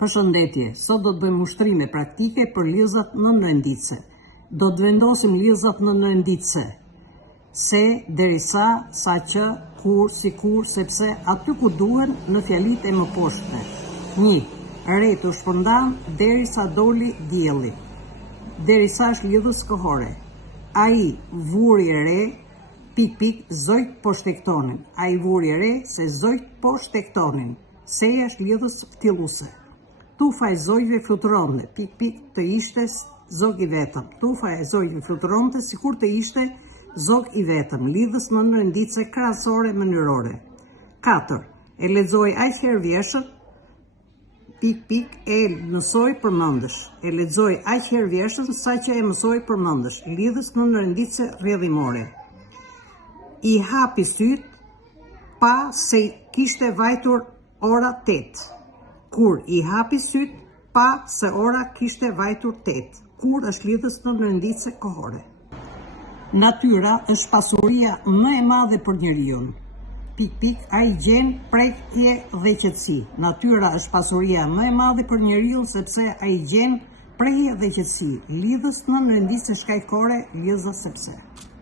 Përshëndetje, sot do të bëjmë ushtrime praktike për lëzat në nënditse. Do të vendosim lëzat në nënditse. Se, derisa, sa që, kur, sikur, sepse, aty ku duhen në fjalit e më poshtme. 1. Re të shpërndan derisa doli dielli. Derisa është lidhës kohore. Ai vuri re, zojt po shtektonin. Ai vuri re se zojt po shtektonin. Seja është lidhës ftilluse. Tufa e zojve fluturonte, të ishte zog i vetëm. Tufa e zojve fluturonte sikur të ishte zog i vetëm, lidhës në nënditse krahasore mënyrore. 4. E lexoj aq herë vjeshët, e mësoj përmendësh. E lexoj aq herë vjeshët sa që e mësoj përmendësh, lidhës në nënditse rrjedhimore. I hapi syt pa se kishte vajtur ora 8. Kur i hapi syt pa se ora kishte vajtur 8. Kur është lidhës në nënditse kohore. Natyra është pasuria më e madhe për njeriu. Ai gjen prekje dhe qetësi. Natyra është pasuria më e madhe për njeriu sepse ai gjen prekje dhe qetësi. Lidhës në nënditse shkaqore, lidhës sepse.